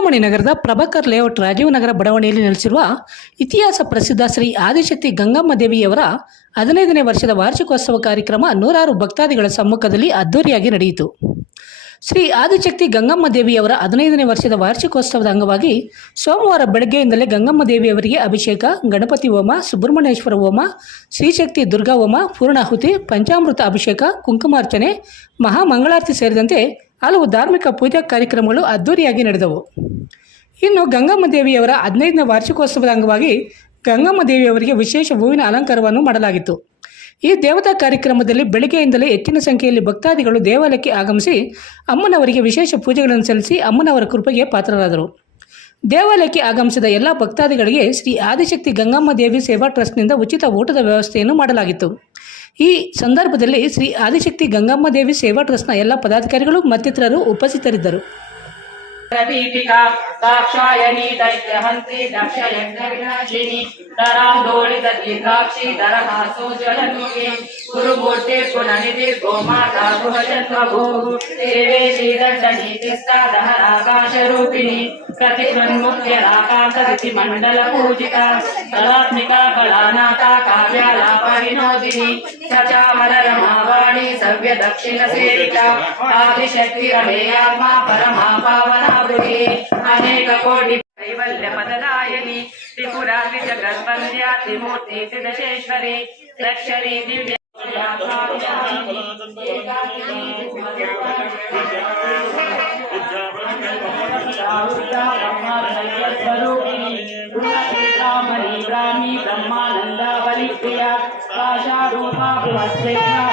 ಚಿಂತಾಮಣಿ ನಗರದ ಪ್ರಭಾಕರ್ ಲೇಔಟ್ ರಾಜೀವ್ ನಗರ ಬಡಾವಣೆಯಲ್ಲಿ ನೆಲೆಸಿರುವ ಇತಿಹಾಸ ಪ್ರಸಿದ್ಧ ಶ್ರೀ ಆದಿಶಕ್ತಿ ಗಂಗಮ್ಮ ದೇವಿಯವರ ಹದಿನೈದನೇ ವರ್ಷದ ವಾರ್ಷಿಕೋತ್ಸವ ಕಾರ್ಯಕ್ರಮ ನೂರಾರು ಭಕ್ತಾದಿಗಳ ಸಮ್ಮುಖದಲ್ಲಿ ಅದ್ದೂರಿಯಾಗಿ ನಡೆಯಿತು. ಶ್ರೀ ಆದಿಶಕ್ತಿ ಗಂಗಮ್ಮ ದೇವಿಯವರ ಹದಿನೈದನೇ ವರ್ಷದ ವಾರ್ಷಿಕೋತ್ಸವದ ಅಂಗವಾಗಿ ಸೋಮವಾರ ಬೆಳಗ್ಗೆಯಿಂದಲೇ ಗಂಗಮ್ಮ ದೇವಿಯವರಿಗೆ ಅಭಿಷೇಕ, ಗಣಪತಿ ಹೋಮ, ಸುಬ್ರಹ್ಮಣ್ಯೇಶ್ವರ ಹೋಮ, ಶ್ರೀಶಕ್ತಿ ದುರ್ಗಾ ಹೋಮ, ಪೂರ್ಣಾಹುತಿ, ಪಂಚಾಮೃತ ಅಭಿಷೇಕ, ಕುಂಕುಮಾರ್ಚನೆ, ಮಹಾಮಂಗಳಾರತಿ ಸೇರಿದಂತೆ ಹಲವು ಧಾರ್ಮಿಕ ಪೂಜಾ ಕಾರ್ಯಕ್ರಮಗಳು ಅದ್ದೂರಿಯಾಗಿ ನಡೆದವು. ಇನ್ನು ಗಂಗಮ್ಮ ದೇವಿಯವರ ಹದಿನೈದನೇ ವಾರ್ಷಿಕೋತ್ಸವದ ಅಂಗವಾಗಿ ಗಂಗಮ್ಮ ದೇವಿಯವರಿಗೆ ವಿಶೇಷ ಹೂವಿನ ಅಲಂಕಾರವನ್ನು ಮಾಡಲಾಗಿತ್ತು. ಈ ದೇವತಾ ಕಾರ್ಯಕ್ರಮದಲ್ಲಿ ಬೆಳಗ್ಗೆಯಿಂದಲೇ ಹೆಚ್ಚಿನ ಸಂಖ್ಯೆಯಲ್ಲಿ ಭಕ್ತಾದಿಗಳು ದೇವಾಲಯಕ್ಕೆ ಆಗಮಿಸಿ ಅಮ್ಮನವರಿಗೆ ವಿಶೇಷ ಪೂಜೆಗಳನ್ನು ಸಲ್ಲಿಸಿ ಅಮ್ಮನವರ ಕೃಪೆಗೆ ಪಾತ್ರರಾದರು. ದೇವಾಲಯಕ್ಕೆ ಆಗಮಿಸಿದ ಎಲ್ಲ ಭಕ್ತಾದಿಗಳಿಗೆ ಶ್ರೀ ಆದಿಶಕ್ತಿ ಗಂಗಮ್ಮ ದೇವಿ ಸೇವಾ ಟ್ರಸ್ಟ್ನಿಂದ ಉಚಿತ ಊಟದ ವ್ಯವಸ್ಥೆಯನ್ನು ಮಾಡಲಾಗಿತ್ತು. ಈ ಸಂದರ್ಭದಲ್ಲಿ ಶ್ರೀ ಆದಿಶಕ್ತಿ ಗಂಗಮ್ಮ ದೇವಿ ಸೇವಾ ಟ್ರಸ್ಟ್ನ ಎಲ್ಲ ಪದಾಧಿಕಾರಿಗಳು ಮತ್ತಿತರರು ಉಪಸ್ಥಿತರಿದ್ದರು. दीपिका साक्षायनी दैत्यहन्त्री दक्षयज्ञविनाशिनी तरान्दोलित दीर्घाक्षी दरहासोज्ज्वलनुके गुरुमूर्ते पुननिधि गोमाता गुहजन्मभूः देवे श्रीदण्डनीतिस्था दहराकाशरूपिणी प्रतिमन्मुख्यराकाशरिति मण्डलपूजिता कलात्मिका कलानाथा काव्यालापविनोदिनी सचामररमावाणी सव्यदक्षिणसेविता आदिशक्तिरमेयात्मा परमा पावनावृति अनेककोटि कैवल्यपददायिनि त्रिपुरात्रि जगद्वन्द्या त्रिमूर्ति त्रिदशेश्वरी लक्षरी दिव्य ब्राह्मी ब्रह्मानन्दा बलिप्रिया पाशारूपा बृहस्पतिना भावा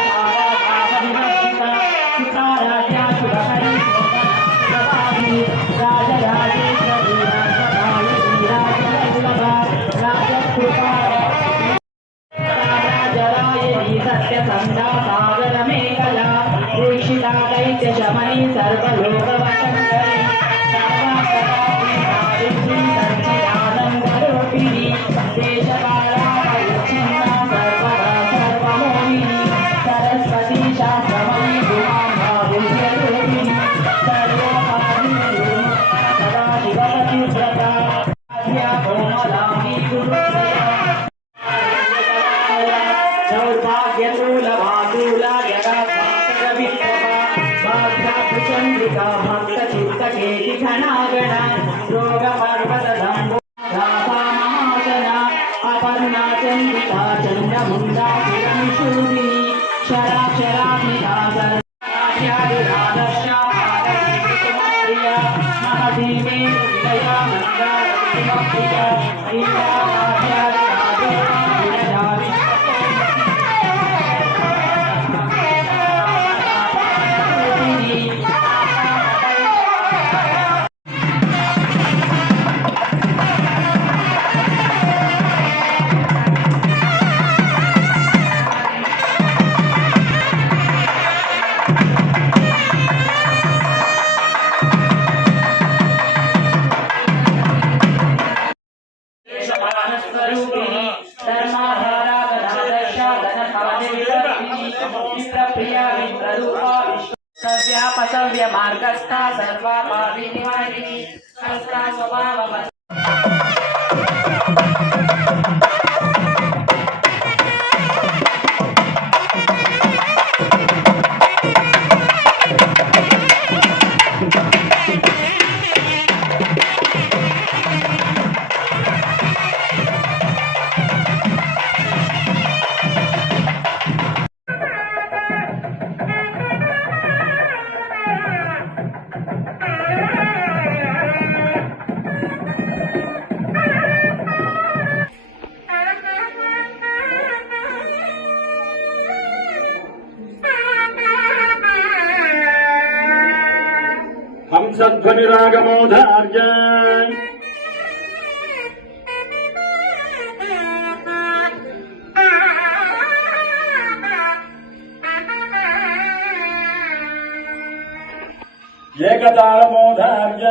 व्याकुला यदा भासरविप्रमा भाग्याभुचन्द्रिका भक्तचित्तकेति घनागणा रोगपर्वतदम्बो महासना अपर्णा चन्द्रिका चन्द्रमुण्डा किरणशूलिनी शराक्षराभिधा सर्वाभ्यादिरादर्शा भारतीकुमार्या महदीमे हृदया नन्दा भक्तिका स्वरूपिणी धर्माधारा गदादर्शा धनभादिनी मित्रप्रिया मित्ररूपा विश्वव्यापसव्य मार्गस्था सर्वा पाविनिवारिणी स्वभाव కంసధ్వని రాగమోధార్య ఏకతాళమోధార్య.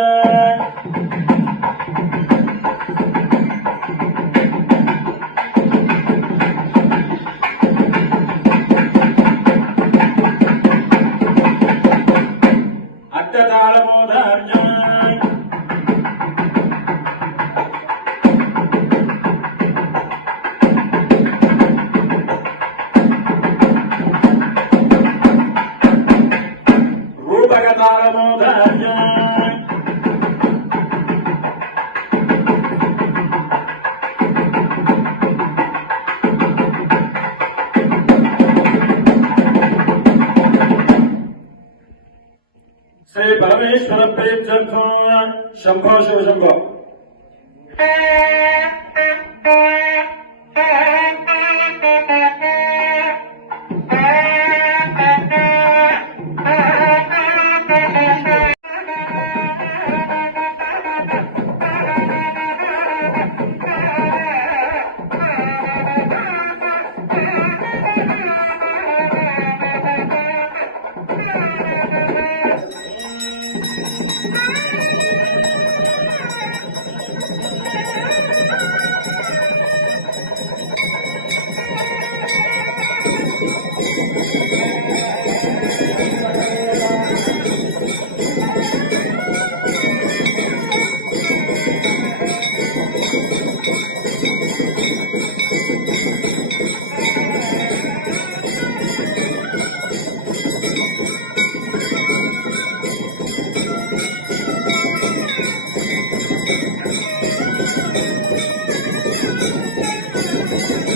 శ్రీ పరమేశ్వర ప్రేమ శంభో శంభో. శివ శంభో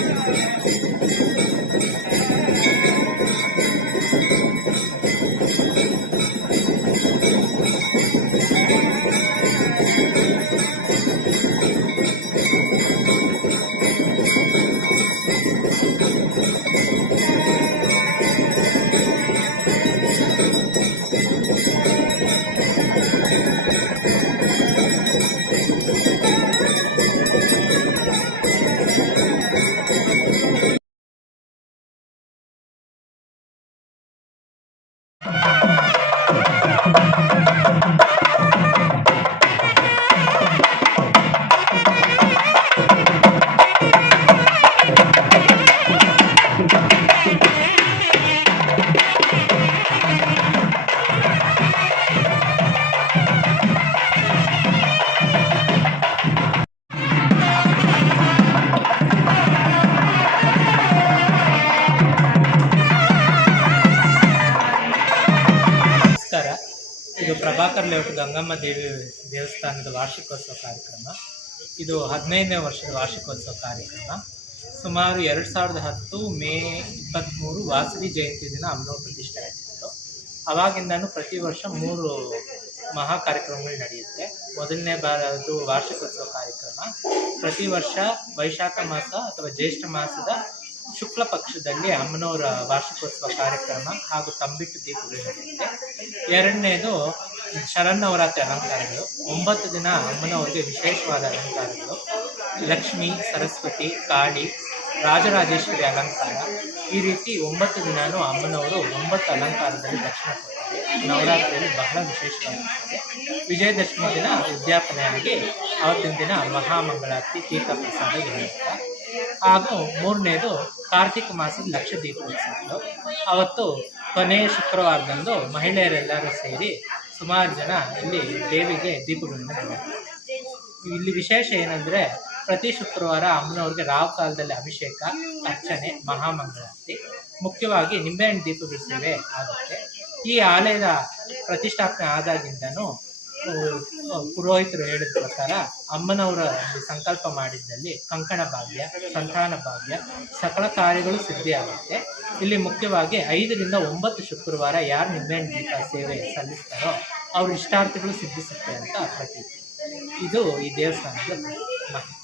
Obrigado. ಪ್ರಭಾಕರ್ ಲೇಔಟ್ ಗಂಗಮ್ಮ ದೇವಿ ದೇವಸ್ಥಾನದ ವಾರ್ಷಿಕೋತ್ಸವ ಕಾರ್ಯಕ್ರಮ. ಇದು ಹದಿನೈದನೇ ವರ್ಷದ ವಾರ್ಷಿಕೋತ್ಸವ ಕಾರ್ಯಕ್ರಮ. ಸುಮಾರು ಎರಡು ಸಾವಿರದ ಹತ್ತು ಮೇ ಇಪ್ಪತ್ತ್ಮೂರು ವಾಸವಿ ಜಯಂತಿ ದಿನ ಅಮ್ಮನವ್ರ ಪ್ರತಿಷ್ಠೆ ಆಗಿತ್ತು. ಅವಾಗಿಂದನೂ ಪ್ರತಿ ವರ್ಷ ಮೂರು ಮಹಾ ಕಾರ್ಯಕ್ರಮಗಳು ನಡೆಯುತ್ತೆ. ಮೊದಲನೇ ಬಾರದು ವಾರ್ಷಿಕೋತ್ಸವ ಕಾರ್ಯಕ್ರಮ. ಪ್ರತಿ ವರ್ಷ ವೈಶಾಖ ಮಾಸ ಅಥವಾ ಜ್ಯೇಷ್ಠ ಮಾಸದ ಶುಕ್ಲ ಪಕ್ಷದಲ್ಲಿ ಅಮ್ಮನವರ ವಾರ್ಷಿಕೋತ್ಸವ ಕಾರ್ಯಕ್ರಮ ಹಾಗೂ ತಂಬಿಟ್ಟು ದೀಪಗಳು ನಡೆಯುತ್ತೆ. ಎರಡನೇದು ಶರನ್ನವರಾತ್ರಿ ಅಲಂಕಾರಗಳು, ಒಂಬತ್ತು ದಿನ ಅಮ್ಮನವರಿಗೆ ವಿಶೇಷವಾದ ಅಲಂಕಾರಗಳು, ಲಕ್ಷ್ಮಿ, ಸರಸ್ವತಿ, ಕಾಳಿ, ರಾಜರಾಜೇಶ್ವರಿ ಅಲಂಕಾರ. ಈ ರೀತಿ ಒಂಬತ್ತು ದಿನಾನು ಅಮ್ಮನವರು ಒಂಬತ್ತು ಅಲಂಕಾರದಲ್ಲಿ ದರ್ಶನ ಕೊಡ್ತಾರೆ. ನವರಾತ್ರಿಯಲ್ಲಿ ಬಹಳ ವಿಶೇಷವಾಗಿರುತ್ತದೆ ವಿಜಯದಶಮಿ ದಿನ ಉದ್ಯಾಪನೆಯಾಗಿ ಆವತ್ತಿನ ದಿನ ಮಹಾಮಂಗಳಾರತಿ, ತೀರ್ಥ ಪ್ರಸಾದ ಇರುತ್ತೆ. ಹಾಗೂ ಮೂರನೇದು ಕಾರ್ತಿಕ ಮಾಸದ ಲಕ್ಷ ದೀಪೋತ್ಸವಗಳು ಅವತ್ತು ಕೊನೆಯ ಶುಕ್ರವಾರದಂದು ಮಹಿಳೆಯರೆಲ್ಲರೂ ಸೇರಿ ಸುಮಾರು ಜನ ಇಲ್ಲಿ ದೇವಿಗೆ ದೀಪಗಳನ್ನು. ಇಲ್ಲಿ ವಿಶೇಷ ಏನಂದ್ರೆ ಪ್ರತಿ ಶುಕ್ರವಾರ ಅಮ್ಮನವ್ರಿಗೆ ರಾವ್ ಕಾಲದಲ್ಲಿ ಅಭಿಷೇಕ, ಅರ್ಚನೆ, ಮಹಾಮಂಗಳಾರತಿ, ಮುಖ್ಯವಾಗಿ ನಿಂಬೆಹಣ್ಣು ದೀಪ ಸೇವೆ ಆಗುತ್ತೆ ಈ ಆಲಯದ ಪ್ರತಿಷ್ಠಾಪನೆ ಆದಾಗಿಂದನೂ ಪುರೋಹಿತರು ಹೇಳಿದ ಪ್ರಕಾರ ಅಮ್ಮನವರ ಸಂಕಲ್ಪ ಮಾಡಿದ್ದಲ್ಲಿ ಕಂಕಣ ಭಾಗ್ಯ, ಸಂತಾನ ಭಾಗ್ಯ, ಸಕಲ ಕಾರ್ಯಗಳು ಸಿದ್ಧಿಯಾಗುತ್ತೆ ಇಲ್ಲಿ ಮುಖ್ಯವಾಗಿ ಐದರಿಂದ ಒಂಬತ್ತು ಶುಕ್ರವಾರ ಯಾರು ನಿಂಬೆಹಣ್ಣು ದೀಪ ಸೇವೆ ಸಲ್ಲಿಸ್ತಾರೋ ಅವ್ರ ಇಷ್ಟಾರ್ಥಗಳು ಸಿದ್ಧಿಸುತ್ತೆ ಅಂತ ಪ್ರತೀತಿ. ಇದು ಈ ದೇವಸ್ಥಾನದ ಮಹಿಮೆ